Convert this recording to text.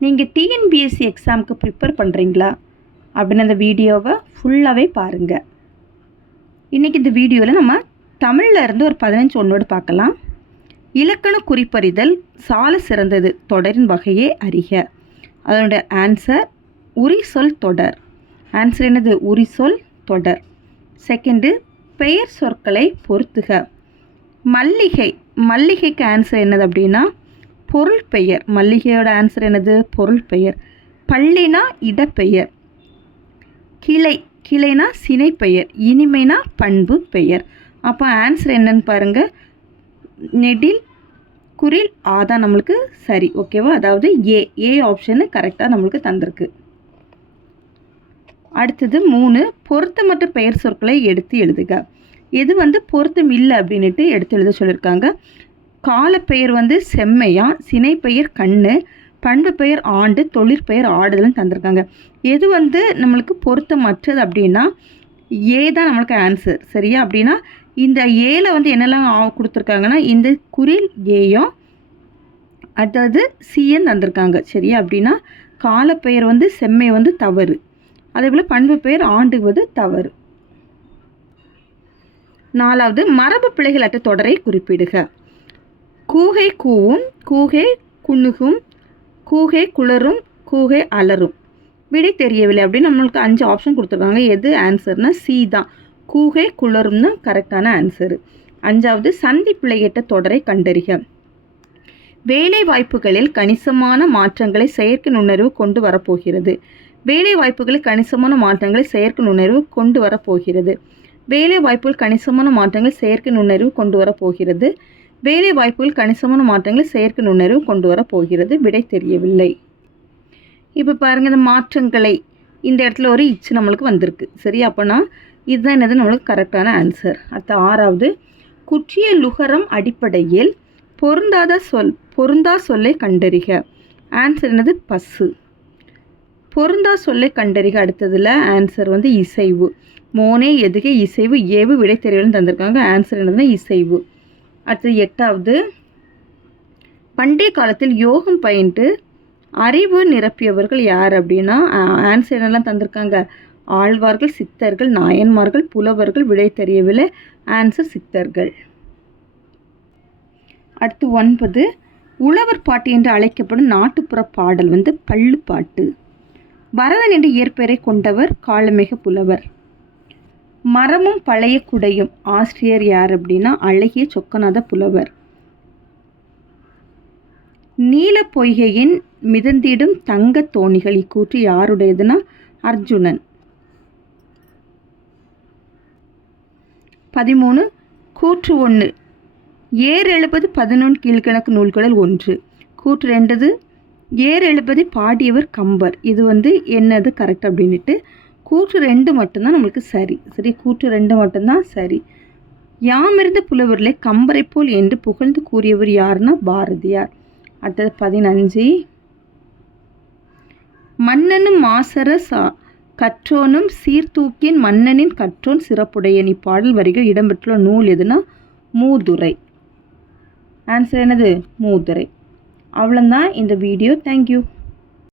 நீங்கள் டிஎன்பிஎஸ்சி எக்ஸாமுக்கு ப்ரிப்பேர் பண்ணுறீங்களா அப்படின்னு அந்த வீடியோவை ஃபுல்லாகவே பாருங்கள். இன்றைக்கி இந்த வீடியோவில் நம்ம தமிழில் இருந்து ஒரு 15 ஒன்றோடு பார்க்கலாம். இலக்கண குறிப்பறிதல் சால சிறந்தது தொடரின் வகையே அறிக. அதனுடைய ஆன்சர் உரிசொல் தொடர். ஆன்சர் என்னது? உரிசொல் தொடர். செகண்டு, பெயர் சொற்களை பொருத்துக. மல்லிகை, மல்லிகைக்கு ஆன்சர் என்னது அப்படின்னா பொருள் பெயர். மல்லிகையோட ஆன்சர் என்னது? பொருள் பெயர். பள்ளினா இடப்பெயர். கிளை, கிளைனா சினை பெயர். இனிமைனா பண்பு பெயர். அப்போ ஆன்சர் என்னன்னு பாருங்கள். நெடில் குறில் ஆதான் நம்மளுக்கு சரி. ஓகேவா? அதாவது ஏ ஆப்ஷனு கரெக்டாக நம்மளுக்கு தந்திருக்கு. அடுத்தது 3, பொருத்தமற்ற பெயர் சொற்களை எடுத்து எழுதுக. எது பொருத்தம் இல்லை அப்படின்ட்டு எடுத்து எழுத சொல்லியிருக்காங்க. காலப்பெயர் செம்மையா, சினைப்பெயர் கண்ணு, பண்பு பெயர் ஆண்டு, தொழிற்பெயர் ஆடுதல்னு தந்திருக்காங்க. எது நம்மளுக்கு பொருத்தமற்றது அப்படின்னா ஏ தான் நம்மளுக்கு ஆன்சர். சரியா? அப்படின்னா இந்த ஏல என்னெல்லாம் கொடுத்துருக்காங்கன்னா இந்த குறில் ஏயும் அதாவது சிஎன் தந்திருக்காங்க. சரியா? அப்படின்னா காலப்பெயர் செம்மை தவறு. அதே போல் பண்பு பெயர் ஆண்டுவது தவறு. 4வது, மரபு பிழைகள் அற்ற தொடரை குறிப்பிடுக. கூகை கூவும், கூகை குணுகும், கூகை குளரும், கூகை அலரும். விடை தெரியவில்லை அப்படின்னு நம்மளுக்கு 5 ஆப்ஷன் கொடுத்துருக்காங்க. எது ஆன்சர்னா சி தான். கூகை குளரும் தான் கரெக்டான ஆன்சரு. 5வது, சந்தி பிழையற்ற தொடரை கண்டறிக. வேலை வாய்ப்புகளில் கணிசமான மாற்றங்களை செயற்கை நுண்ணறிவு கொண்டு வரப்போகிறது. வேலை வாய்ப்புகளில் கணிசமான மாற்றங்களை செயற்கை நுண்ணறிவு கொண்டு வரப்போகிறது. வேலை வாய்ப்புகள் கணிசமான மாற்றங்களை செயற்கை நுண்ணறிவு கொண்டு வரப்போகிறது. வேலை வாய்ப்புகள் கணிசமான மாற்றங்களை செயற்கை நுண்ணறிவு கொண்டு வரப்போகிறது. விடை தெரியவில்லை. இப்போ பாருங்கள், இந்த மாற்றங்களை இந்த இடத்துல ஒரு இச்சு நம்மளுக்கு வந்திருக்கு. சரி, அப்போனா இதுதான் என்னது நம்மளுக்கு கரெக்டான ஆன்சர். அடுத்த 6வது, குற்றிய லுகரம் அடிப்படையில் பொருந்தா சொல்லை கண்டறிக. ஆன்சர் என்னது? பசு. பொருந்தா சொல்லை கண்டறிக. அடுத்ததில் ஆன்சர் இசைவு. மோனே எதுகை இசைவு ஏவு விடை தெரியவில்லைன்னு தந்திருக்காங்க. ஆன்சர் என்னதுன்னா இசைவு. அடுத்தது 8வது, பண்டைய காலத்தில் யோகம் பயின்று அறிவு நிரப்பியவர்கள் யார் அப்படின்னா ஆன்சர் என்னெல்லாம் தந்திருக்காங்க? ஆழ்வார்கள், சித்தர்கள், நாயன்மார்கள், புலவர்கள். விடை தெரியவில்லை. ஆன்சர் சித்தர்கள். அடுத்து 9, உழவர் பாட்டு என்று அழைக்கப்படும் நாட்டுப்புற பாடல் பள்ளுப்பாட்டு. பரதன் என்ற இயற்பெயரை கொண்டவர் காளமேக புலவர். மரமும் பழைய குடையும் ஆசிரியர் யார் அப்படின்னா அழகிய சொக்கநாத புலவர். நீல பொய்கையின் மிதந்திடும் தங்க தோணிகள் இக்கூற்று யாருடையதுன்னா அர்ஜுனன். 13, கூற்று 1, ஏர் எழுபது 11 கீழ்கணக்கு நூல்களில் 1. கூற்று 2, ஏர் எழுபதை பாடியவர் கம்பர். இது என்னது கரெக்ட் அப்படின்ட்டு கூற்று 2 மட்டும்தான் நம்மளுக்கு சரி. சரி, கூற்று 2 மட்டும்தான் சரி. யாமிருந்த புலவர்களை கம்பரை போல் என்று புகழ்ந்து கூறியவர் யாருன்னா பாரதியார். அடுத்தது 15, மன்னனும் மாசர கற்றோனும் சீர்தூக்கின் மன்னனின் கற்றோன் சிறப்புடையன். இப்பாடல் வரிகள் இடம்பெற்றுள்ள நூல் எதுனா மூதுரை. ஆன்சர் என்னது? மூதுரை. அவ்வளோதான் இந்த வீடியோ. தேங்க்யூ.